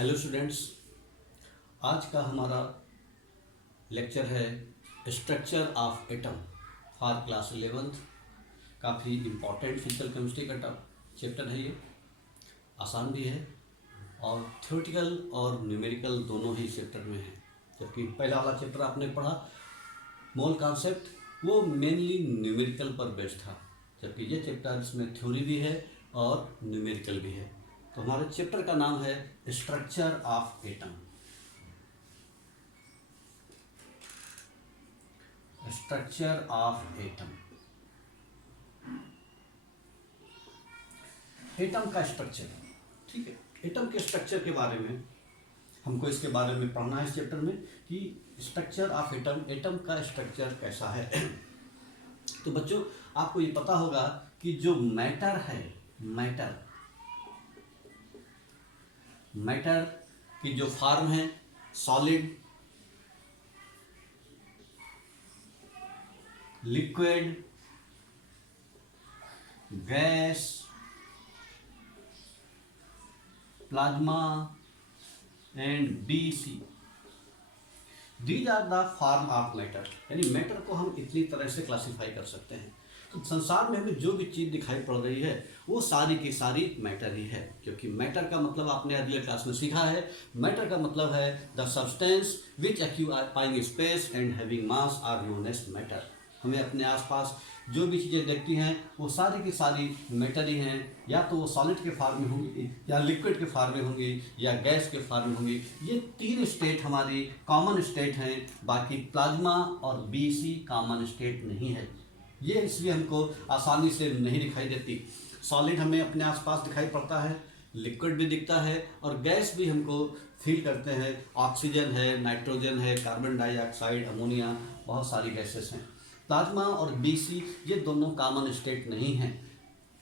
Hello students, आज का हमारा लेक्चर है structure of atom for class 11th। काफ़ी इम्पॉर्टेंट फिजिकल केमिस्ट्री का चैप्टर है। ये आसान भी है और थ्योरेटिकल और न्यूमेरिकल दोनों ही चैप्टर में है। जबकि पहला वाला चैप्टर आपने पढ़ा मोल कॉन्सेप्ट, वो मेनली न्यूमेरिकल पर बेस्ड था, जबकि ये चैप्टर इसमें थ्योरी भी है और न्यूमेरिकल भी है। तो हमारे चैप्टर का नाम है structure of atom. Structure of atom, atom का स्ट्रक्चर। ठीक है, एटम के स्ट्रक्चर के बारे में हमको इसके बारे में पढ़ना है इस चैप्टर में कि स्ट्रक्चर ऑफ एटम, एटम का स्ट्रक्चर कैसा है। तो बच्चों, आपको ये पता होगा कि जो मैटर है, मैटर की जो फॉर्म है solid, liquid, gas, plasma and BC, these are the form of matter. यानी मैटर को हम इतनी तरह से क्लासिफाई कर सकते हैं। तो संसार में हमें जो भी चीज़ दिखाई पड़ रही है वो सारी की सारी मैटर ही है, क्योंकि मैटर का मतलब आपने अगले क्लास में सीखा है। मैटर का मतलब है the substance which occupying space and having mass are known as matter. हमें अपने आसपास जो भी चीज़ें देखती हैं वो सारी की सारी मैटर ही हैं। या तो वो सॉलिड के फॉर्म में होंगी, या लिक्विड के फॉर्म में होंगी, या गैस के फॉर्म में होंगी। ये तीन स्टेट हमारी कॉमन स्टेट हैं, बाकी प्लाज्मा और बीसी कॉमन स्टेट नहीं है। ये इसलिए हमको आसानी से नहीं दिखाई देती। सॉलिड हमें अपने आसपास दिखाई पड़ता है, लिक्विड भी दिखता है और गैस भी हमको फील करते हैं। ऑक्सीजन है, नाइट्रोजन है, कार्बन डाइऑक्साइड, अमोनिया, बहुत सारी गैसेस हैं। प्लाज्मा और बीसी ये दोनों कॉमन स्टेट नहीं हैं।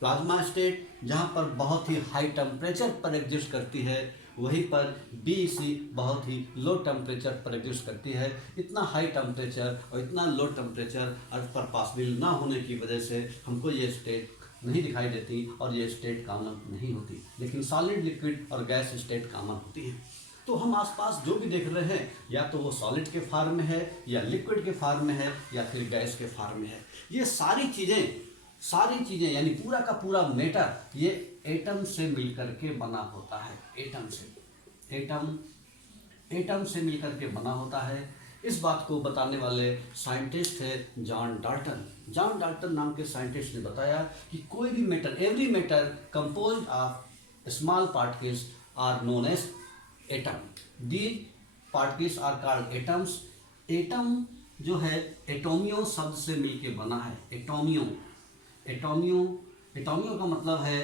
प्लाज्मा स्टेट जहाँ पर बहुत ही हाई टेम्परेचर पर एग्जिस्ट करती है, वहीं पर बीसी बहुत ही लो टेम्परेचर पर एग्जिस्ट करती है। इतना हाई टेम्परेचर और इतना लो टेम्परेचर अर्थ पर पॉसिबल ना होने की वजह से हमको ये स्टेट नहीं दिखाई देती और ये स्टेट कॉमन नहीं होती। लेकिन सॉलिड, लिक्विड और गैस स्टेट कॉमन होती हैं। तो हम आसपास जो भी देख रहे हैं, या तो वो सॉलिड के फॉर्म में है, या लिक्विड के फॉर्म में है, या फिर गैस के फॉर्म में है। ये सारी चीज़ें यानी पूरा का पूरा मैटर ये एटम से मिलकर के बना होता है। एटम से मिलकर के बना होता है। इस बात को बताने वाले साइंटिस्ट है जॉन डाल्टन। जॉन डाल्टन नाम के साइंटिस्ट ने बताया कि कोई भी matter, every matter composed of small particles are known as atom. These particles are called atoms. Atom जो है एटोमियो शब्द से मिलके बना है। एटोमियो का मतलब है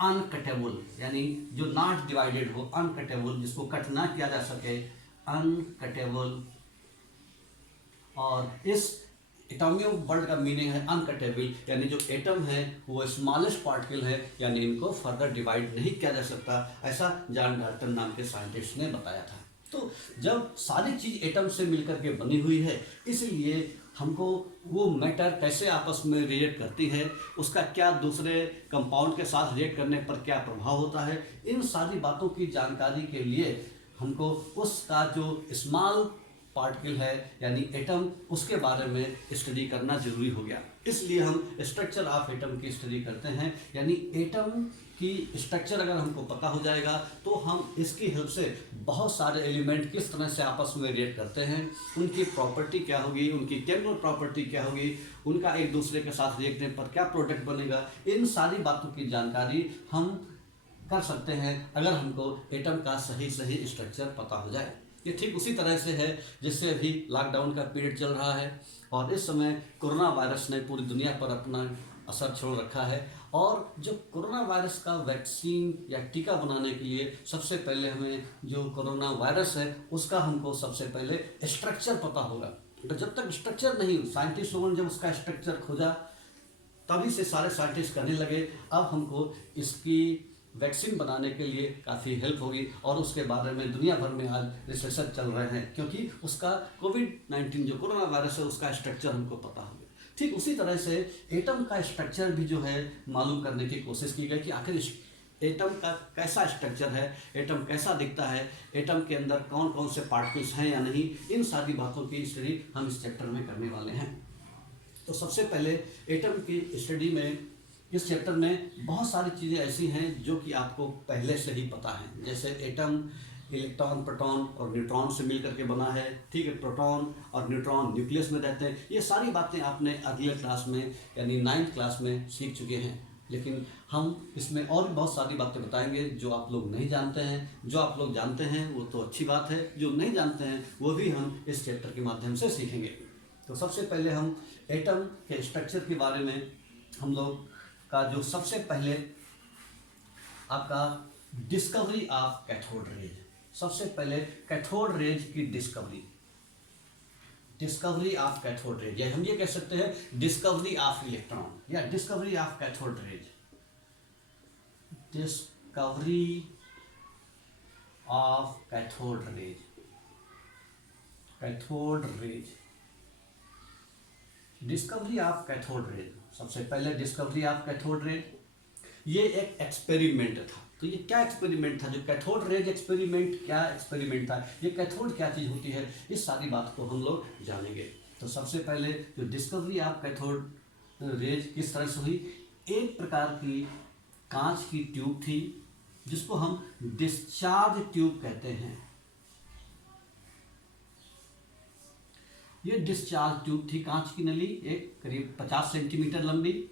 अनकटेबल, यानी जो नॉट डिवाइडेड हो, अनकटेबल, जिसको कट ना किया जा सके, अनकटेबल। और इस एटोमियो वर्ड का मीनिंग है अनकटेबल, यानी जो एटम है वो स्मॉलेस्ट पार्टिकल है, यानी इनको फर्दर डिवाइड नहीं किया जा सकता। ऐसा जॉन डाल्टन नाम के साइंटिस्ट ने बताया था। तो जब सारी चीज़ एटम से मिलकर के बनी हुई है, इसलिए हमको वो मैटर कैसे आपस में रिएक्ट करती है, उसका क्या दूसरे कंपाउंड के साथ रिएक्ट करने पर क्या प्रभाव होता है, इन सारी बातों की जानकारी के लिए हमको उसका जो स्मॉल पार्टिकल है यानी एटम, उसके बारे में स्टडी करना जरूरी हो गया। इसलिए हम स्ट्रक्चर ऑफ एटम की स्टडी करते हैं। यानी एटम की स्ट्रक्चर अगर हमको पता हो जाएगा तो हम इसकी हेल्प से बहुत सारे एलिमेंट किस तरह से आपस में रिएक्ट करते हैं, उनकी प्रॉपर्टी क्या होगी, उनकी केमिकल प्रॉपर्टी क्या होगी, उनका एक दूसरे के साथ रिएक्ट पर क्या प्रोडक्ट बनेगा, इन सारी बातों की जानकारी हम कर सकते हैं अगर हमको एटम का सही स्ट्रक्चर पता हो जाए। ये ठीक उसी तरह से है जिससे अभी लॉकडाउन का पीरियड चल रहा है और इस समय कोरोना वायरस ने पूरी दुनिया पर अपना असर छोड़ रखा है। और जो कोरोना वायरस का वैक्सीन या टीका बनाने के लिए सबसे पहले हमें जो कोरोना वायरस है उसका हमको सबसे पहले स्ट्रक्चर पता होगा। तो जब तक स्ट्रक्चर नहीं, साइंटिस्ट लोगों ने जब उसका स्ट्रक्चर खोजा तभी से सारे साइंटिस्ट कहने लगे अब हमको इसकी वैक्सीन बनाने के लिए काफ़ी हेल्प होगी। और उसके बारे में दुनिया भर में आज रिसर्च चल रहे हैं, क्योंकि उसका कोविड-19 जो कोरोना वायरस है उसका स्ट्रक्चर हमको पता हो गया। ठीक उसी तरह से एटम का स्ट्रक्चर भी जो है मालूम करने की कोशिश की गई कि आखिर एटम का कैसा स्ट्रक्चर है, एटम कैसा दिखता है, एटम के अंदर कौन कौन से पार्टिकल्स हैं या नहीं, इन सारी बातों की स्टडी हम इस चैप्टर में करने वाले हैं। तो सबसे पहले एटम की स्टडी में, इस चैप्टर में बहुत सारी चीज़ें ऐसी हैं जो कि आपको पहले से ही पता है। जैसे एटम इलेक्ट्रॉन, प्रोटॉन और न्यूट्रॉन से मिलकर के बना है, ठीक है। प्रोटॉन और न्यूट्रॉन न्यूक्लियस में रहते हैं। ये सारी बातें आपने अगले क्लास में यानी 9th क्लास में सीख चुके हैं। लेकिन हम इसमें और भी बहुत सारी बातें बताएंगे जो आप लोग नहीं जानते हैं। जो आप लोग जानते हैं वो तो अच्छी बात है, जो नहीं जानते हैं वो भी हम इस चैप्टर के माध्यम से सीखेंगे। तो सबसे पहले हम एटम के स्ट्रक्चर के बारे में, हम लोग का जो सबसे पहले आपका डिस्कवरी ऑफ कैथोड रेज, सबसे पहले कैथोड रेज की डिस्कवरी ऑफ कैथोड रेज, या हम ये कह सकते हैं डिस्कवरी ऑफ इलेक्ट्रॉन या discovery of cathode rays. Discovery of cathode rays, discovery of cathode rays. सबसे पहले डिस्कवरी ऑफ कैथोड रेज, ये एक एक्सपेरिमेंट था। तो ये क्या एक्सपेरिमेंट था? जो कैथोड रेज एक्सपेरिमेंट, क्या एक्सपेरिमेंट था, ये कैथोड क्या चीज़ होती है, इस सारी बात को हम लोग जानेंगे। तो सबसे पहले जो डिस्कवरी ऑफ कैथोड रेज किस तरह से हुई, एक प्रकार की कांच की ट्यूब थी जिसको हम डिस्चार्ज ट्यूब कहते हैं। ये डिस्चार्ज ट्यूब थी, कांच की नली, एक करीब 50 सेंटीमीटर लंबी।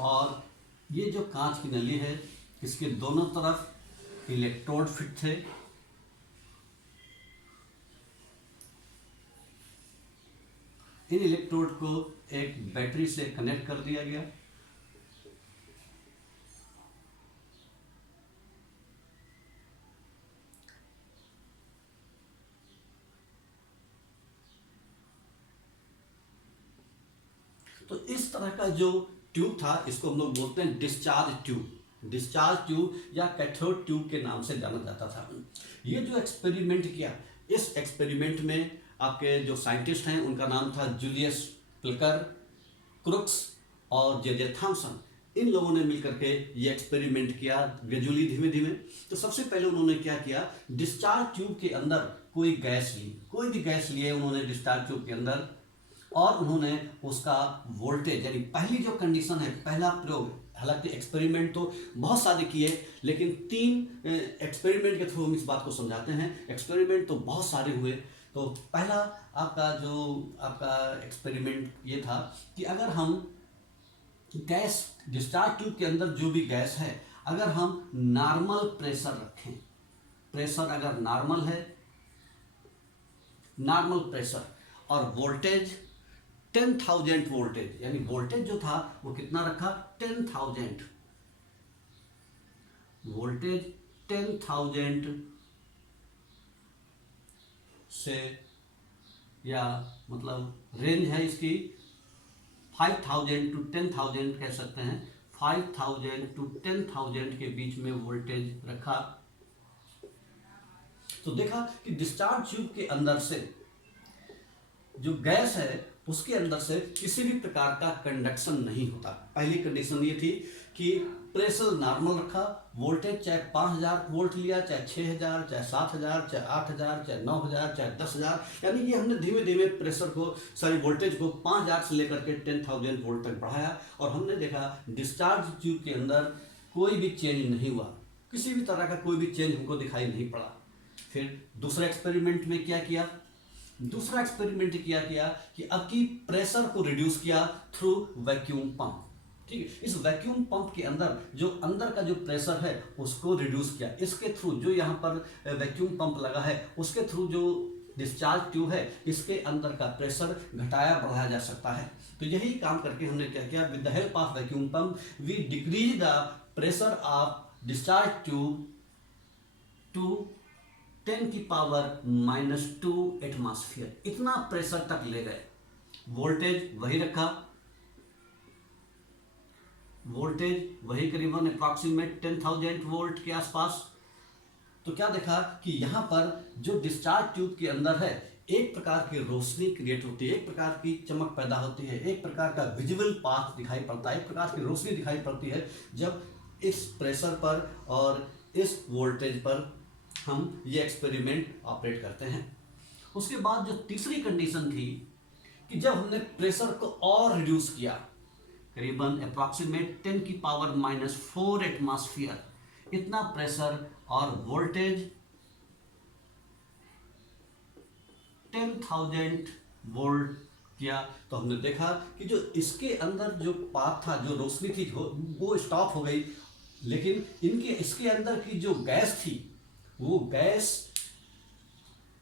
और ये जो कांच की नली है, इसके दोनों तरफ इलेक्ट्रोड फिट थे। इन इलेक्ट्रोड को एक बैटरी से कनेक्ट कर दिया गया। तो इस तरह का जो ट्यूब था, इसको हम लोग बोलते हैं डिस्चार्ज ट्यूब या कैथोड ट्यूब के नाम से जाना जाता था। ये जो एक्सपेरिमेंट किया, इस एक्सपेरिमेंट में आपके जो साइंटिस्ट हैं उनका नाम था जूलियस प्लकर, क्रुक्स और जे थॉमसन। इन लोगों ने मिलकर के ये एक्सपेरिमेंट किया ग्रेजुअली, धीमे धीमे। तो सबसे पहले उन्होंने क्या किया, डिस्चार्ज ट्यूब के अंदर कोई भी गैस लिए उन्होंने डिस्चार्ज ट्यूब के अंदर, और उन्होंने उसका वोल्टेज, यानी पहली जो कंडीशन है, पहला प्रयोग, हालांकि एक्सपेरिमेंट तो बहुत सारे किए लेकिन 3 एक्सपेरिमेंट के थ्रू हम इस बात को समझाते हैं। एक्सपेरिमेंट तो बहुत सारे हुए। तो पहला आपका एक्सपेरिमेंट ये था कि अगर हम गैस, डिस्चार्ज ट्यूब के अंदर जो भी गैस है, अगर हम नॉर्मल प्रेशर रखें, प्रेशर अगर नॉर्मल है, नॉर्मल प्रेशर और वोल्टेज 10,000 वोल्टेज, यानी वोल्टेज जो था वो कितना रखा, 10,000 वोल्टेज, 10,000 से, या मतलब रेंज है इसकी 5,000 to 10,000 कह सकते हैं। 5,000 to 10,000 के बीच में वोल्टेज रखा। तो देखा कि डिस्चार्ज ट्यूब के अंदर से जो गैस है उसके अंदर से किसी भी प्रकार का कंडक्शन नहीं होता। पहली कंडीशन ये थी कि प्रेशर नॉर्मल रखा, वोल्टेज चाहे 5,000 वोल्ट लिया, चाहे 6,000, चाहे 7,000, चाहे 8,000, चाहे 9,000, चाहे 10,000, यानी कि हमने धीमे धीमे प्रेशर को, सॉरी वोल्टेज को 5,000 से लेकर के 10,000 वोल्ट तक बढ़ाया। और हमने देखा डिस्चार्ज ट्यूब के अंदर कोई भी चेंज नहीं हुआ, किसी भी तरह का कोई भी चेंज हमको दिखाई नहीं पड़ा। फिर दूसरे एक्सपेरिमेंट में क्या किया, दूसरा एक्सपेरिमेंट किया कि अब की प्रेशर को रिड्यूस किया थ्रू वैक्यूम पंप। ठीक है, इस वैक्यूम पंप के अंदर जो अंदर का जो प्रेशर है उसको रिड्यूस किया। इसके थ्रू जो यहाँ पर वैक्यूम पंप लगा है उसके थ्रू जो डिस्चार्ज ट्यूब है इसके अंदर का प्रेशर घटाया बढ़ाया जा सकता है। तो यही काम करके हमने क्या किया, with the help of vacuum pump we decrease the pressure of discharge tube to 10⁻⁻² atmosphere, इतना प्रेशर तक ले गए। वोल्टेज वही रखा, वोल्टेज वही करीबन अप्रॉक्सीमेट 10,000 वोल्ट के आसपास। तो क्या देखा कि यहाँ पर जो डिस्चार्ज ट्यूब के अंदर है एक प्रकार की रोशनी क्रिएट होती है, एक प्रकार की चमक पैदा होती है, एक प्रकार का विजुअल पाथ दिखाई पड़ता है, एक प्रकार की रोशनी दिखाई पड़ती है जब इस प्रेशर पर और इस वोल्टेज पर हम ये एक्सपेरिमेंट ऑपरेट करते हैं। उसके बाद जो तीसरी कंडीशन थी कि जब हमने प्रेशर को और रिड्यूस किया, करीबन अप्रॉक्सीमेट 10 की पावर -4 एटमॉस्फेयर इतना प्रेशर और वोल्टेज 10,000 वोल्ट किया, तो हमने देखा कि जो इसके अंदर जो पाथ था, जो रोशनी थी वो स्टॉप हो गई, लेकिन इसके अंदर की जो गैस थी वो गैस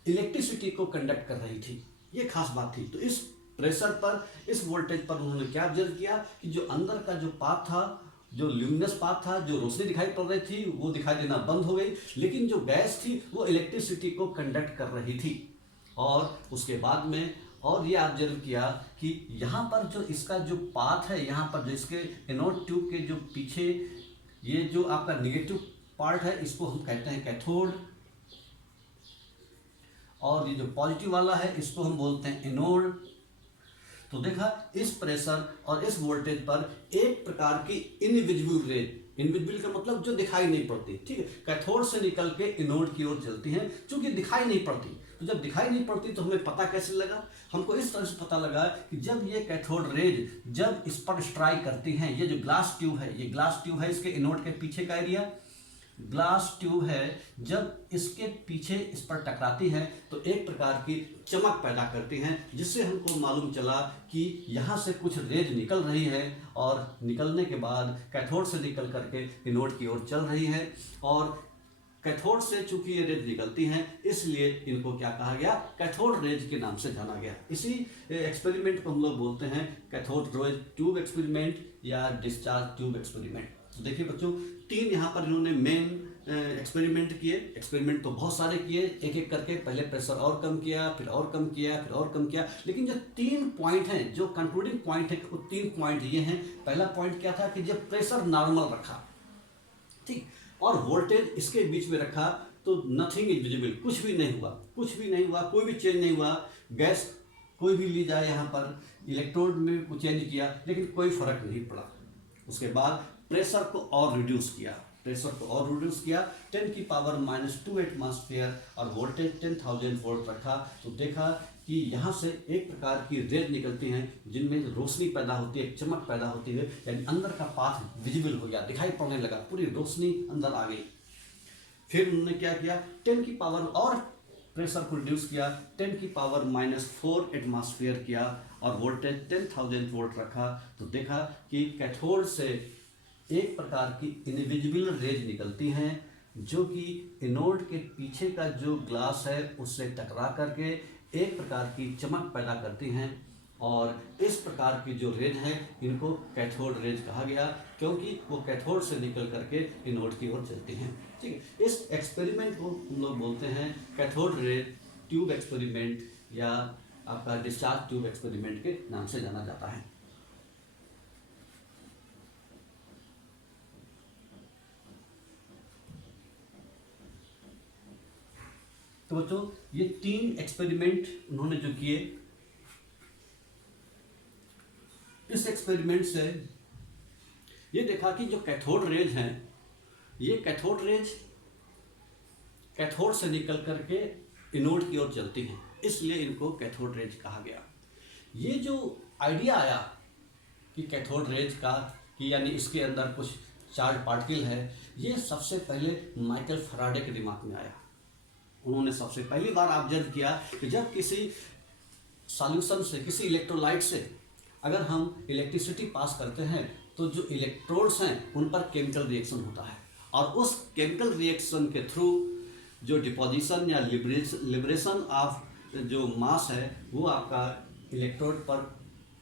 इलेक्ट्रिसिटी को कंडक्ट कर रही थी। ये खास बात थी। तो इस प्रेशर पर, इस वोल्टेज पर उन्होंने क्या ऑब्जर्व किया कि जो अंदर का जो पाथ था, जो ल्यूमिनस पाथ था, जो रोशनी दिखाई पड़ रही थी वो दिखाई देना बंद हो गई, लेकिन जो गैस थी वो इलेक्ट्रिसिटी को कंडक्ट कर रही थी। और उसके बाद में और ये ऑब्जर्व किया कि यहाँ पर जो इसका जो पाथ है, यहाँ पर जो इसके एनोड ट्यूब के जो पीछे ये जो आपका निगेटिव पार्ट है, इसको हम कहते हैं कैथोड, और ये जो पॉजिटिव वाला है इसको हम बोलते हैं एनोड। तो देखा इस प्रेशर और इस वोल्टेज पर एक प्रकार की इनविजिबल रेज, इनविजिबल का मतलब जो दिखाई नहीं पड़ती, ठीक है, कैथोड से निकल के एनोड की ओर चलती हैं, क्योंकि दिखाई नहीं पड़ती। तो जब दिखाई नहीं पड़ती तो हमें पता कैसे लगा? हमको इस तरह से पता लगा कि जब ये कैथोड रेज जब इस पर स्ट्राइक करती हैं, ये जो ग्लास ट्यूब है, ये ग्लास ट्यूब है, इसके एनोड के पीछे का एरिया ग्लास ट्यूब है, जब इसके पीछे इस पर टकराती हैं तो एक प्रकार की चमक पैदा करती हैं, जिससे हमको मालूम चला कि यहाँ से कुछ रेज निकल रही है और निकलने के बाद कैथोड से निकल करके एनोड की ओर चल रही है। और कैथोड से चूंकि ये रेज निकलती हैं इसलिए इनको क्या कहा गया? कैथोड रेज के नाम से जाना गया। इसी एक्सपेरिमेंट को हम लोग बोलते हैं कैथोड रेज ट्यूब एक्सपेरिमेंट या डिस्चार्ज ट्यूब एक्सपेरिमेंट। तो देखिए बच्चों, 3 यहाँ पर इन्होंने मेन एक्सपेरिमेंट किए। एक्सपेरिमेंट तो बहुत सारे किए, एक एक करके, पहले प्रेशर और कम किया, फिर और कम किया, फिर और कम किया, लेकिन जो 3 पॉइंट हैं, जो कंक्लूडिंग पॉइंट है, वो 3 पॉइंट ये हैं। पहला पॉइंट क्या था कि जब प्रेशर नॉर्मल रखा, ठीक, और वोल्टेज इसके बीच में रखा, तो नथिंग इज विजिबल, कुछ भी नहीं हुआ, कुछ भी नहीं हुआ, कोई भी चेंज नहीं हुआ। गैस कोई भी ली जाए, यहाँ पर इलेक्ट्रोड में कुछ चेंज किया लेकिन कोई फर्क नहीं पड़ा। उसके बाद प्रेशर को और रिड्यूस किया, प्रेशर को और रिड्यूस किया, 10 की पावर -2 एटमॉस्फेयर और वोल्टेज 10,000 वोल्ट रखा, तो देखा कि यहाँ से एक प्रकार की रेज निकलती हैं जिनमें रोशनी पैदा होती है, चमक पैदा होती है, यानी अंदर का पाथ विजिबल हो गया, दिखाई पड़ने लगा, पूरी रोशनी अंदर आ गई। फिर उन्होंने क्या किया, 10 की पावर और प्रेशर को रिड्यूस किया, 10 की पावर -4 एटमॉस्फेयर किया और वोल्टेज 10,000 वोल्ट रखा, तो देखा कि कैथोड से एक प्रकार की इनविजिबल रेज निकलती हैं जो कि एनोड के पीछे का जो ग्लास है उससे टकरा करके एक प्रकार की चमक पैदा करती हैं, और इस प्रकार की जो रेज है इनको कैथोड रेज कहा गया, क्योंकि वो कैथोड से निकल करके एनोड की ओर चलती हैं। ठीक है, इस एक्सपेरिमेंट को हम लोग बोलते हैं कैथोड रेज ट्यूब एक्सपेरिमेंट या आपका डिस्चार्ज ट्यूब एक्सपेरिमेंट के नाम से जाना जाता है। तो बच्चों, ये 3 एक्सपेरिमेंट उन्होंने जो किए, इस एक्सपेरिमेंट से ये देखा कि जो कैथोड रेज हैं, ये कैथोड रेज कैथोड से निकल करके एनोड की ओर चलती हैं, इसलिए इनको कैथोड रेज कहा गया। ये जो आइडिया आया कि कैथोड रेज का, कि यानी इसके अंदर कुछ चार्ज पार्टिकल है, ये सबसे पहले माइकल फैराडे के दिमाग में आया। उन्होंने सबसे पहली बार ऑब्जर्व किया कि जब किसी सॉल्यूशन से, किसी इलेक्ट्रोलाइट से अगर हम इलेक्ट्रिसिटी पास करते हैं तो जो इलेक्ट्रोड्स हैं उन पर केमिकल रिएक्शन होता है, और उस केमिकल रिएक्शन के थ्रू जो डिपोजिशन या लिबरेशन ऑफ जो मास है वो आपका इलेक्ट्रोड पर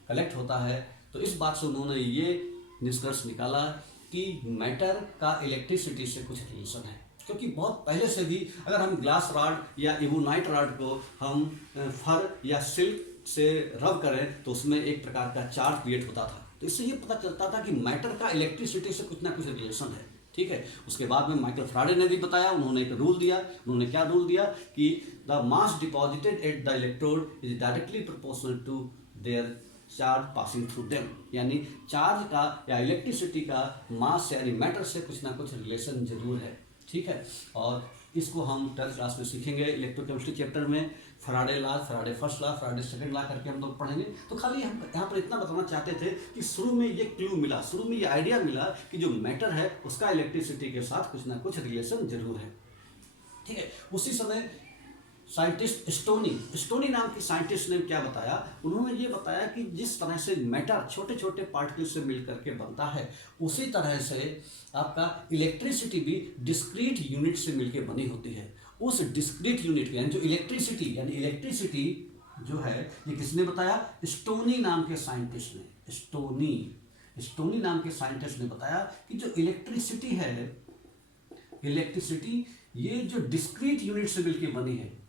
कलेक्ट होता है। तो इस बात से उन्होंने ये निष्कर्ष निकाला कि मैटर का इलेक्ट्रिसिटी से कुछ रिलेशन है, क्योंकि बहुत पहले से भी अगर हम ग्लास रॉड या इबोनाइट रॉड को हम फर या सिल्क से रब करें तो उसमें एक प्रकार का चार्ज क्रिएट होता था। तो इससे ये पता चलता था कि मैटर का इलेक्ट्रिसिटी से कुछ ना कुछ रिलेशन है। ठीक है। उसके बाद में माइकल फैराडे ने भी बताया, उन्होंने एक रूल दिया। उन्होंने क्या रूल दिया कि the mass deposited at the electrode is directly proportional to their charge passing through them, यानी चार्ज का या इलेक्ट्रिसिटी का मास यानी मैटर से कुछ ना कुछ रिलेशन जरूर है, ठीक है। और इसको हम 10th क्लास में सीखेंगे इलेक्ट्रोकेमिस्ट्री चैप्टर में। Faraday law, Faraday first law, Faraday second law करके हम लोग पढ़ेंगे। तो खाली हम यहाँ पर इतना बताना चाहते थे कि शुरू में ये क्लू मिला, शुरू में ये आइडिया मिला कि जो मैटर है उसका इलेक्ट्रिसिटी के साथ कुछ ना कुछ रिलेशन जरूर है, ठीक है। उसी समय साइंटिस्ट स्टोनी नाम की साइंटिस्ट ने क्या बताया, उन्होंने ये बताया कि जिस तरह से मैटर छोटे छोटे पार्टिकल से मिल करके बनता है, उसी तरह से आपका इलेक्ट्रिसिटी भी डिस्क्रीट यूनिट से मिलकर बनी होती है। उस डिस्क्रीट यूनिट यानी जो इलेक्ट्रिसिटी जो है, ये किसने बताया? स्टोनी नाम के साइंटिस्ट ने। स्टोनी नाम के साइंटिस्ट ने बताया कि जो इलेक्ट्रिसिटी है, इलेक्ट्रिसिटी ये जो डिस्क्रीट यूनिट से मिलकर बनी है,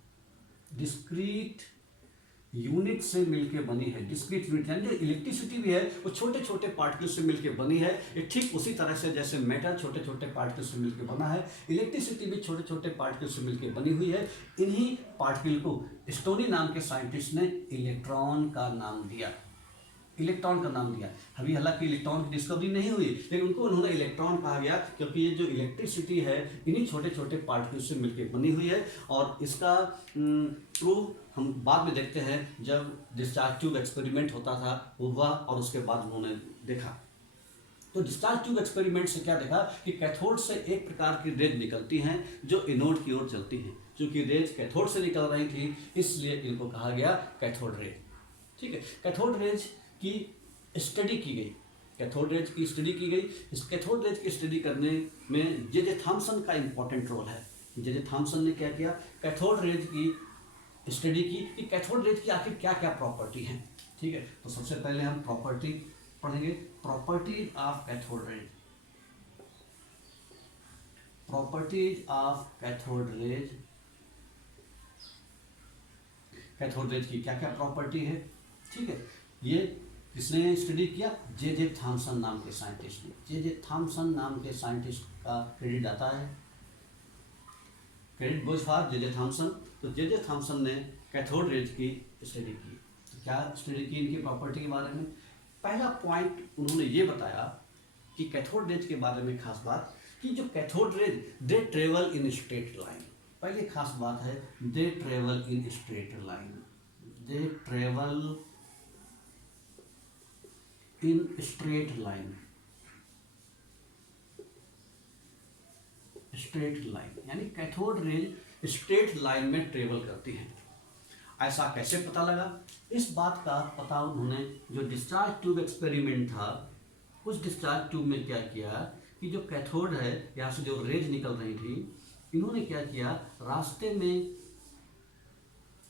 डिस्क्रीट यूनिट से मिलकर बनी है। डिस्क्रीट यूनिट यानी जो इलेक्ट्रिसिटी भी है वो छोटे छोटे पार्टिकल से मिलकर बनी है। ये ठीक उसी तरह से जैसे मैटर छोटे छोटे पार्टिकल से मिलकर बना है, इलेक्ट्रिसिटी भी छोटे छोटे पार्टिकल से मिलकर बनी हुई है। इन्हीं पार्टिकल को स्टोनी नाम के साइंटिस्ट ने इलेक्ट्रॉन का नाम दिया। अभी हालांकि इलेक्ट्रॉन की डिस्कवरी नहीं हुई, लेकिन उनको उन्होंने इलेक्ट्रॉन कहा गया क्योंकि ये जो इलेक्ट्रिसिटी है इन्हीं छोटे छोटे पार्टिकल से मिलकर बनी हुई है। और इसका प्रूफ हम बाद में देखते हैं, जब डिस्चार्ज ट्यूब एक्सपेरिमेंट होता था वो हुआ और उसके बाद उन्होंने देखा। तो डिस्चार्ज ट्यूब एक्सपेरिमेंट से क्या देखा कि कैथोड से एक प्रकार की रेज निकलती हैं जो एनोड की ओर चलती हैं। क्योंकि रेज कैथोड से निकल रही थी इसलिए इनको कहा गया कैथोड रेज, ठीक है। कैथोड रेज की स्टडी की गई, कैथोड रेज की स्टडी की गई। इस कैथोड रेज की स्टडी करने में जे थॉमसन का इंपॉर्टेंट रोल है। जे थॉमसन ने क्या किया, कैथोड रेज की स्टडी की कि कैथोड रेज की आखिर क्या क्या प्रॉपर्टी हैं, ठीक है। तो सबसे पहले हम प्रॉपर्टी पढ़ेंगे, properties of cathode rays. Properties of cathode rays, cathode rays की क्या क्या प्रॉपर्टी है, ठीक है। ये किसने स्टडी किया? जे थॉमसन नाम के साइंटिस्ट ने। जे थॉमसन नाम के साइंटिस्ट का क्रेडिट आता है, credit goes for J Thomson. तो जे थॉमसन ने कैथोड रेज की स्टडी की। तो क्या स्टडी की इनकी प्रॉपर्टी के बारे में? पहला पॉइंट उन्होंने ये बताया कि कैथोड रेज के बारे में खास बात कि जो cathode rays they travel in straight line. पहली खास बात है दे travel in straight line, they travel in straight line. Straight line यानी कैथोड रेज स्ट्रेट लाइन में ट्रेवल करती हैं। ऐसा कैसे पता लगा? इस बात का पता उन्होंने जो डिस्चार्ज ट्यूब एक्सपेरिमेंट था, उस डिस्चार्ज ट्यूब में क्या किया कि जो कैथोड है यहाँ से जो रेज निकल रही थी, इन्होंने क्या किया, रास्ते में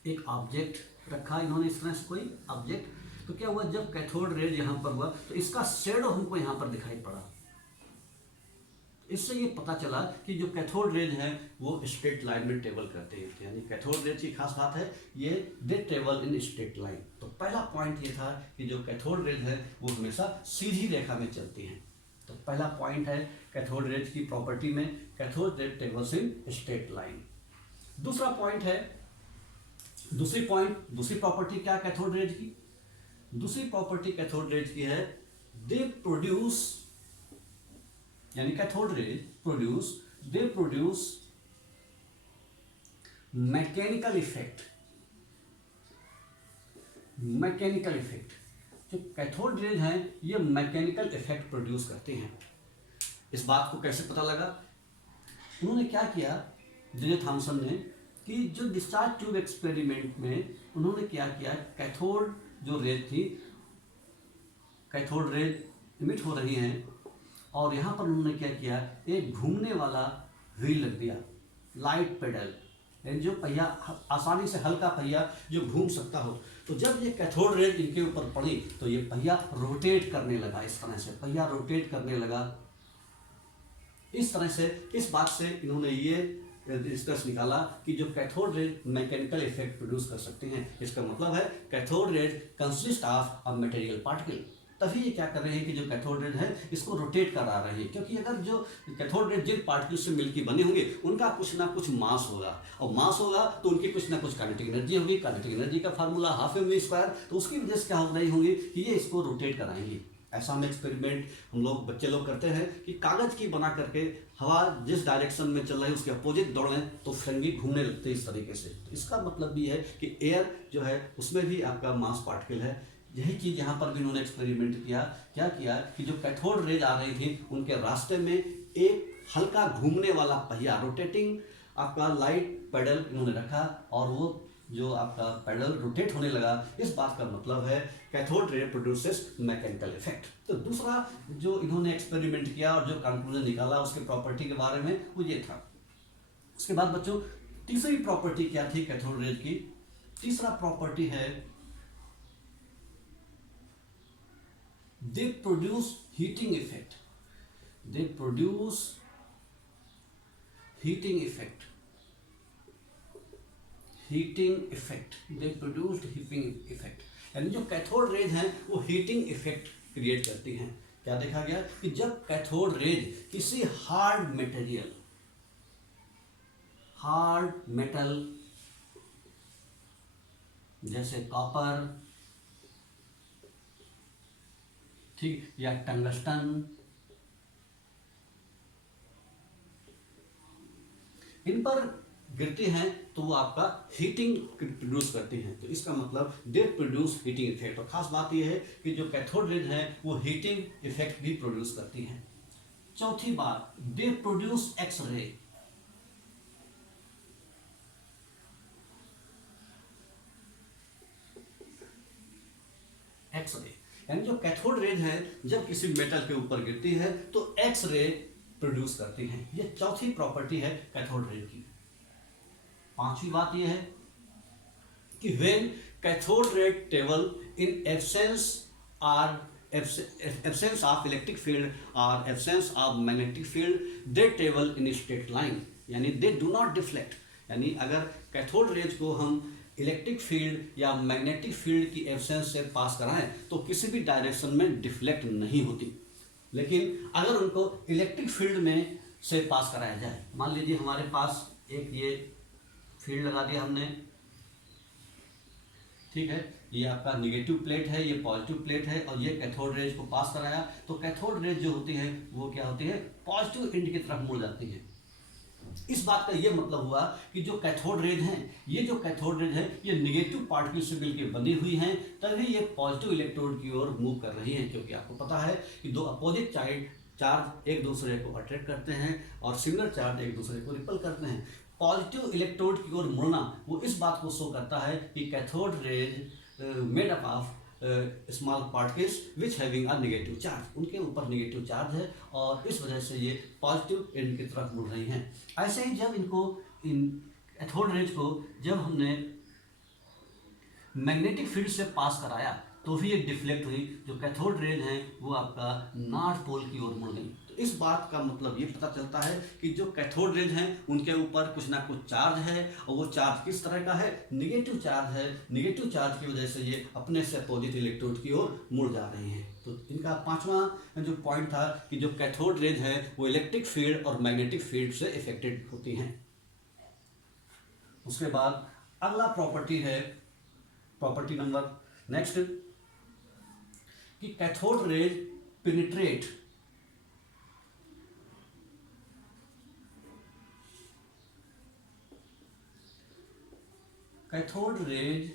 एक ऑब्जेक्ट रखा इन्होंने, इस तरह से कोई ऑब्जेक्ट। तो क्या हुआ, जब कैथोड रेज यहाँ पर हुआ तो इसका शेडो हमको यहाँ पर दिखाई पड़ा। इससे ये पता चला कि जो कैथोड रेज है वो स्ट्रेट लाइन में ट्रेवल करते हैं। यानी कैथोड रेज की खास बात है ये दे ट्रेवल इन स्ट्रेट लाइन। तो पहला पॉइंट ये था कि जो कैथोड रेज है वो हमेशा सीधी रेखा में चलती हैं। तो पहला पॉइंट है कैथोड रेज की प्रॉपर्टी में, cathode rays travels in straight line. दूसरा पॉइंट है, दूसरी प्रॉपर्टी क्या कैथोड रेज की? दूसरी प्रॉपर्टी कैथोड रेज की है दे प्रोड्यूस, यानी cathode rays produce mechanical effect. जो कैथोड रेज हैं ये मैकेनिकल इफेक्ट प्रोड्यूस करते हैं। इस बात को कैसे पता लगा? उन्होंने क्या किया जे थॉमसन ने कि जो डिस्चार्ज ट्यूब एक्सपेरिमेंट में उन्होंने क्या किया, कैथोड जो रेज थी, कैथोड रेज इमिट हो रही हैं और यहाँ पर उन्होंने क्या किया, एक घूमने वाला व्हील रख दिया, लाइट पेडल, जो पहिया आसानी से हल्का पहिया जो घूम सकता हो। तो जब ये कैथोड रेज इनके ऊपर पड़ी तो ये पहिया रोटेट करने लगा। इस तरह से पहिया रोटेट करने लगा। इस तरह से इस बात से इन्होंने ये निष्कर्ष निकाला कि जो cathode rays mechanical effect produce कर सकते हैं। इसका मतलब है cathode rays consist of a material particle. तभी ये क्या कर रहे हैं कि जो कैथोड रेज है इसको रोटेट करा रहे हैं, क्योंकि अगर जो कैथोड रेज जिन पार्टिकल से मिलकर बने होंगे उनका कुछ ना कुछ मास होगा, और मास होगा तो उनकी कुछ ना कुछ काइनेटिक एनर्जी होगी। काइनेटिक एनर्जी का formula half M V square, तो उसकी वजह से क्या हो रही होंगी कि ये इसको रोटेट कराएंगे। ऐसा हम एक्सपेरिमेंट हम लोग बच्चे लोग करते हैं कि कागज़ की बना करके हवा जिस डायरेक्शन में चल रही है उसके अपोजिट दौड़ें तो फिरंगी घूमने लगते हैं इस तरीके से। तो इसका मतलब भी है कि एयर जो है उसमें भी आपका मास पार्टिकल है। यही चीज़ यहाँ पर भी उन्होंने एक्सपेरिमेंट किया। क्या किया कि जो कैथोड रेज आ रही थी उनके रास्ते में एक हल्का घूमने वाला पहिया, रोटेटिंग आपका लाइट पैडल इन्होंने रखा, और वो जो आपका पैडल रोटेट होने लगा। इस बात का मतलब है cathode ray produces mechanical effect. तो दूसरा जो इन्होंने एक्सपेरिमेंट किया और जो कंक्लूजन निकाला उसके प्रॉपर्टी के बारे में वो ये था। उसके बाद बच्चों तीसरी प्रॉपर्टी क्या थी कैथोड रेज की? तीसरा प्रॉपर्टी है they produce heating effect. They produce heating effect. Heating effect, they produced heating effect, यानी जो कैथोड रेज हैं वो हीटिंग इफेक्ट क्रिएट करती हैं। क्या देखा गया कि जब कैथोड रेज किसी हार्ड मटेरियल, हार्ड मेटल जैसे कॉपर, ठीक, या टंगस्टन, इन पर गिरती हैं तो वो आपका हीटिंग प्रोड्यूस करती हैं। तो इसका मतलब दे प्रोड्यूस हीटिंग इफेक्ट। और खास बात यह है कि जो कैथोड रेज है वो हीटिंग इफेक्ट भी प्रोड्यूस करती हैं। चौथी बात, they produce X ray. X ray यानी जो कैथोड रेज है जब किसी मेटल के ऊपर गिरती है तो एक्स रे प्रोड्यूस करती हैं। ये चौथी प्रॉपर्टी है कैथोड रेज की। पांचवी बात यह है कि when cathode ray travel in absence of electric field और absence of magnetic field, they travel in straight line, यानी दे डू नॉट डिफ्लेक्ट। यानी अगर कैथोड रेज को हम इलेक्ट्रिक फील्ड या मैग्नेटिक फील्ड की एब्सेंस से पास कराएं तो किसी भी डायरेक्शन में डिफ्लेक्ट नहीं होती। लेकिन अगर उनको इलेक्ट्रिक फील्ड में से पास कराया जाए, मान लीजिए हमारे पास एक ये फील्ड लगा दिया हमने, ठीक है, ये आपका निगेटिव प्लेट है, ये पॉजिटिव प्लेट है, और ये कैथोड रेज को पास कराया तो कैथोड रेज जो होती है वो क्या होती है, पॉजिटिव एंड की तरफ मुड़ जाती है। इस बात का ये मतलब हुआ कि जो कैथोड रेज हैं, ये जो कैथोड रेज है ये निगेटिव पार्टिकल से मिलकर बनी हुई हैं, तभी ये पॉजिटिव इलेक्ट्रोड की ओर मूव कर रही हैं। क्योंकि आपको पता है कि दो अपोजिट चार्ज एक दूसरे को अट्रैक्ट करते हैं और सिमिलर चार्ज एक दूसरे को रिपल करते हैं। पॉजिटिव इलेक्ट्रोड की ओर मुड़ना वो इस बात को शो करता है कि cathode rays made up of small particles which having a negative charge, उनके ऊपर नेगेटिव चार्ज है और इस वजह से ये पॉजिटिव एंड की तरफ मुड़ रही हैं। ऐसे ही जब इनको इन कैथोड रेज को जब हमने मैग्नेटिक फील्ड से पास कराया तो भी एक डिफ्लेक्ट हुई, जो कैथोड रेज हैं वो आपका नॉर्थ पोल की ओर मुड़ गई। तो इस बात का मतलब ये पता चलता है कि जो कैथोड रेज हैं उनके ऊपर कुछ ना कुछ चार्ज है, और वो चार्ज किस तरह का है, निगेटिव चार्ज है। निगेटिव चार्ज की वजह से ये अपने से अपोजिट इलेक्ट्रोड की ओर मुड़ जा रही हैं। तो इनका पांचवा जो पॉइंट था कि जो कैथोड रेज है वो इलेक्ट्रिक फील्ड और मैग्नेटिक फील्ड से इफेक्टेड होती हैं। उसके बाद अगला प्रॉपर्टी है, प्रॉपर्टी नंबर नेक्स्ट, कि cathode rays penetrate cathode rays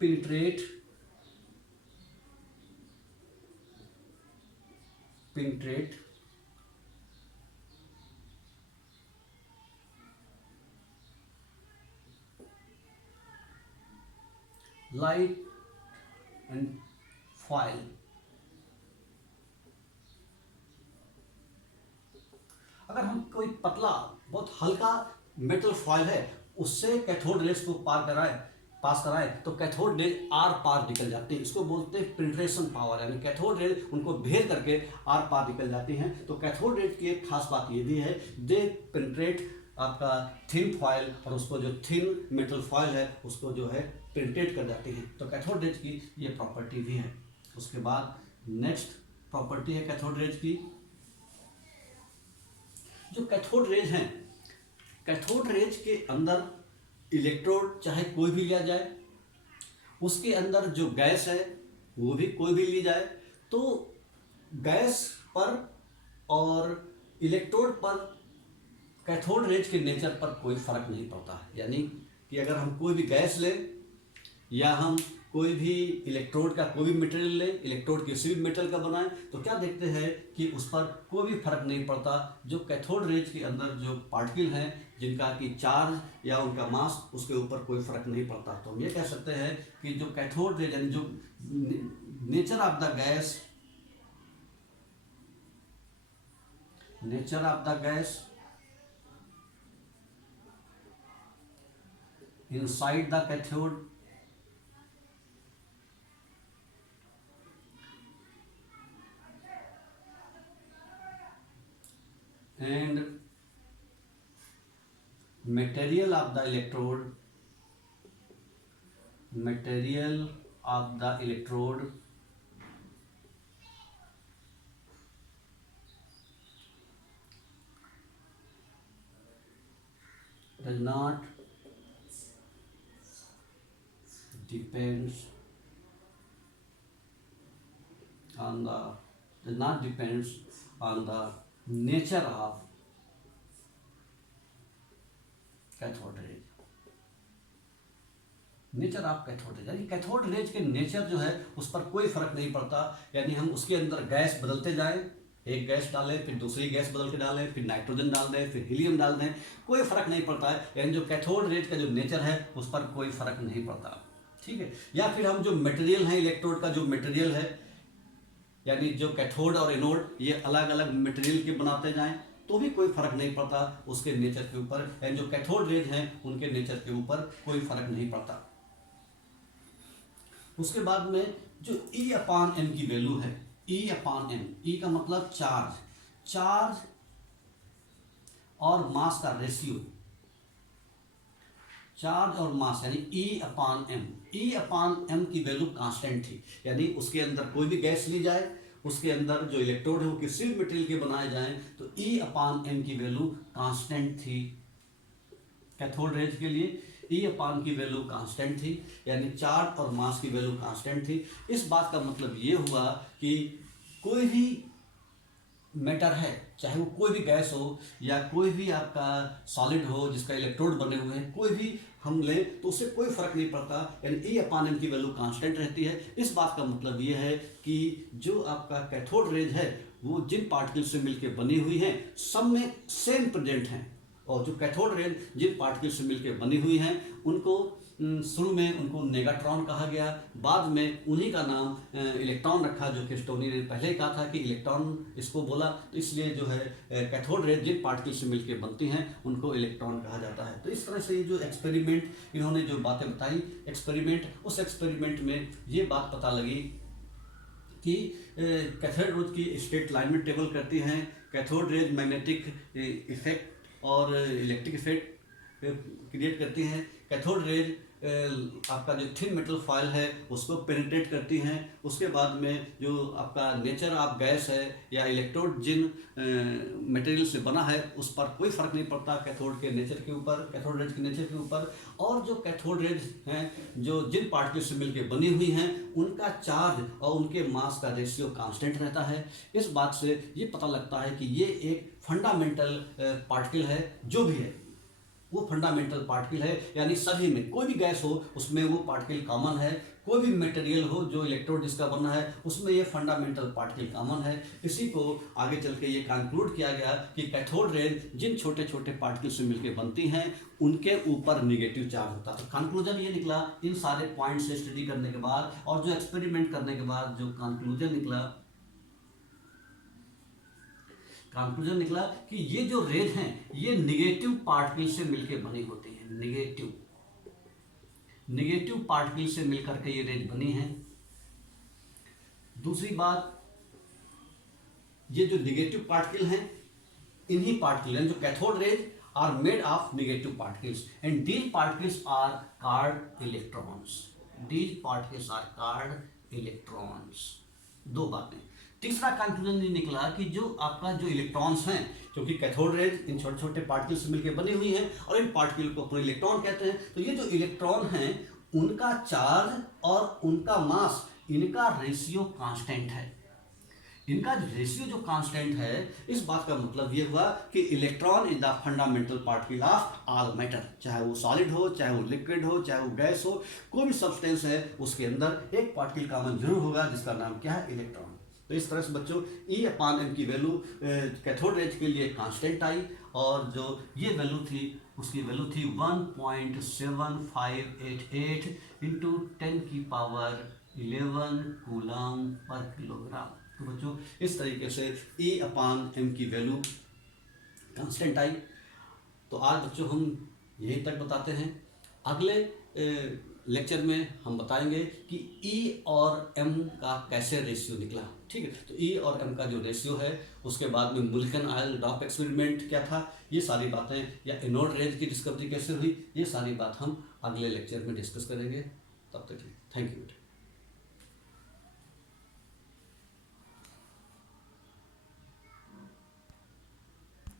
penetrate light and foil। अगर हम कोई पतला बहुत हल्का मेटल फॉयल है उससे कैथोड रेज को पास कराए तो कैथोड रेज आर पार निकल जाती है। इसको बोलते हैं पेनिट्रेशन पावर, यानी कैथोड रेज उनको भेद करके आर पार निकल जाती हैं। तो कैथोड रेज की एक खास बात ये भी है, दे पेनिट्रेट आपका थिन फॉयल, और उसको जो थिन मेटल फॉयल है उसको जो है पेनिट्रेट कर जाती हैं। तो कैथोड रेज की ये प्रॉपर्टी भी है। उसके बाद नेक्स्ट प्रॉपर्टी है कैथोड रेज की, जो कैथोड रेज हैं, कैथोड रेज के अंदर इलेक्ट्रोड चाहे कोई भी लिया जाए, उसके अंदर जो गैस है वो भी कोई भी ली जाए, तो गैस पर और इलेक्ट्रोड पर कैथोड रेज के नेचर पर कोई फर्क नहीं पड़ता। यानी कि अगर हम कोई भी गैस लें या हम कोई भी इलेक्ट्रोड का कोई भी मटेरियल ले, इलेक्ट्रोड किसी भी मेटल का बनाए, तो क्या देखते हैं कि उस पर कोई भी फर्क नहीं पड़ता। जो कैथोड रेज के अंदर जो पार्टिकल हैं जिनका कि चार्ज या उनका मास, उसके ऊपर कोई फर्क नहीं पड़ता। तो हम ये कह सकते हैं कि जो कैथोड रेज यानी जो nature of the gas, nature of the gas inside the cathode and material of the electrode, material of the electrode does not depends on the does not depends on the nature of cathode rays. Nature of cathode rays यानी cathode rays के nature जो है उस पर कोई फर्क नहीं पड़ता। यानी हम उसके अंदर गैस बदलते जाएं, एक गैस डालें फिर दूसरी गैस बदल के डालें, फिर नाइट्रोजन डाल दें, फिर हीलियम डाल दें, कोई फर्क नहीं पड़ता है। यानी जो कैथोड रेज का जो नेचर है उस पर कोई फर्क नहीं पड़ता। ठीक है। या फिर हम जो मटेरियल है, इलेक्ट्रोड का जो मटेरियल है, यानी जो कैथोड और एनोड ये अलग अलग मटेरियल के बनाते जाएं तो भी कोई फर्क नहीं पड़ता उसके नेचर के ऊपर। यानी जो कैथोड रेज हैं उनके नेचर के ऊपर कोई फर्क नहीं पड़ता। उसके बाद में जो E/m की वैल्यू है, E/m, E का मतलब चार्ज, चार्ज और मास का रेशियो, चार्ज और मास यानी E/m, E/m की वैल्यू कांस्टेंट थी। यानी उसके अंदर कोई भी गैस ली जाए, उसके अंदर जो इलेक्ट्रोड है वो किसी भी मटेरियल के बनाए जाएं तो E/m की वैल्यू कांस्टेंट थी। कैथोड रेज के लिए E/m की वैल्यू कांस्टेंट थी, यानी चार्ज और मास की वैल्यू कांस्टेंट थी। इस बात का मतलब ये हुआ कि कोई भी मैटर है, चाहे वो कोई भी गैस हो या कोई भी आपका सॉलिड हो जिसका इलेक्ट्रोड बने हुए हैं, कोई भी हम लें तो उससे कोई फर्क नहीं पड़ता। यानी E/m की वैल्यू कांस्टेंट रहती है। इस बात का मतलब ये है कि जो आपका कैथोड रेज है वो जिन पार्टिकल से मिलकर बनी हुई हैं सब में सेम प्रेजेंट हैं, और जो कैथोड रेज जिन पार्टिकल से मिलकर बनी हुई हैं उनको शुरू में उनको नेगाट्रॉन कहा गया, बाद में उन्हीं का नाम इलेक्ट्रॉन रखा, जो कि स्टोनी ने पहले ही कहा था कि इलेक्ट्रॉन इसको बोला, तो इसलिए जो है कैथोड रेज जिन पार्टिकल से मिलकर बनती हैं उनको इलेक्ट्रॉन कहा जाता है। तो इस तरह से ये जो एक्सपेरिमेंट इन्होंने जो बातें बताई, एक्सपेरिमेंट, उस एक्सपेरिमेंट में ये बात पता लगी कि कैथोड रेज की स्टेट अलाइनमेंट टेबल करती हैं, कैथोड रेज मैग्नेटिक इफेक्ट और इलेक्ट्रिक इफेक्ट क्रिएट करती हैं, कैथोड रेज आपका जो थिन मेटल फॉयल है उसको पेनिट्रेट करती हैं। उसके बाद में जो आपका नेचर ऑफ गैस है या इलेक्ट्रोड जिन मटेरियल से बना है उस पर कोई फर्क नहीं पड़ता कैथोड के नेचर के ऊपर, कैथोड रेज के नेचर के ऊपर। और जो कैथोड रेज हैं जो जिन पार्टिकल से मिलकर बनी हुई हैं उनका चार्ज और उनके मास का रेशियो कांस्टेंट रहता है। इस बात से ये पता लगता है कि ये एक फंडामेंटल पार्टिकल है, जो भी है वो फंडामेंटल पार्टिकल है। यानी सभी में कोई भी गैस हो उसमें वो पार्टिकल कॉमन है, कोई भी मटेरियल हो जो इलेक्ट्रोड जिसका बना है उसमें ये फंडामेंटल पार्टिकल कॉमन है। इसी को आगे चल के ये कंक्लूड किया गया कि कैथोड रेज जिन छोटे छोटे पार्टिकल से मिलकर बनती हैं उनके ऊपर निगेटिव चार्ज होता है। तो कंक्लूजन ये निकला इन सारे पॉइंट से स्टडी करने के बाद और जो एक्सपेरिमेंट करने के बाद जो कंक्लूजन निकला कि ये जो रेज हैं ये निगेटिव पार्टिकल से मिलकर बनी होती हैं, निगेटिव पार्टिकल से मिलकर के ये रेज बनी हैं। दूसरी बात, ये जो निगेटिव पार्टिकल हैं इन्हीं पार्टिकल जो cathode rays are made of negative particles and these particles are called electrons. These particles are called electrons. दो बातें। तीसरा कंक्लूजन ये निकला कि जो आपका जो इलेक्ट्रॉन्स हैं, क्योंकि कैथोड रेज इन छोटे छोटे पार्टिकल से मिलकर बनी हुई हैं और इन पार्टिकल को अपन इलेक्ट्रॉन कहते हैं, तो ये जो इलेक्ट्रॉन हैं उनका चार्ज और उनका मास, इनका रेशियो कांस्टेंट है। इनका रेशियो जो कांस्टेंट है, इस बात का मतलब ये हुआ कि electron is the fundamental particle of all matter, चाहे वो सॉलिड हो, चाहे वो लिक्विड हो, चाहे वो गैस हो, कोई भी सब्सटेंस है उसके अंदर एक पार्टिकल कॉमन जरूर होगा जिसका नाम क्या है, इलेक्ट्रॉन। तो इस तरह से बच्चों E/m की वैल्यू कैथोड रेज के लिए कांस्टेंट आई और जो ये वैल्यू थी उसकी वैल्यू थी 1.7588 इंटू 10⁻11 कूलम पर किलोग्राम। तो बच्चों इस तरीके से E/m की वैल्यू कांस्टेंट आई। तो आज बच्चों हम यहीं तक बताते हैं। अगले लेक्चर में हम बताएंगे कि E और M का कैसे रेशियो निकला। ठीक है, तो E और M का जो रेशियो है, उसके बाद में मुल्कन ऑयल ड्रॉप एक्सपेरिमेंट क्या था, ये सारी बातें, या एनोड रेंज की डिस्कवरी कैसे हुई, ये सारी बात हम अगले लेक्चर में डिस्कस करेंगे। तब तक थैंक यू।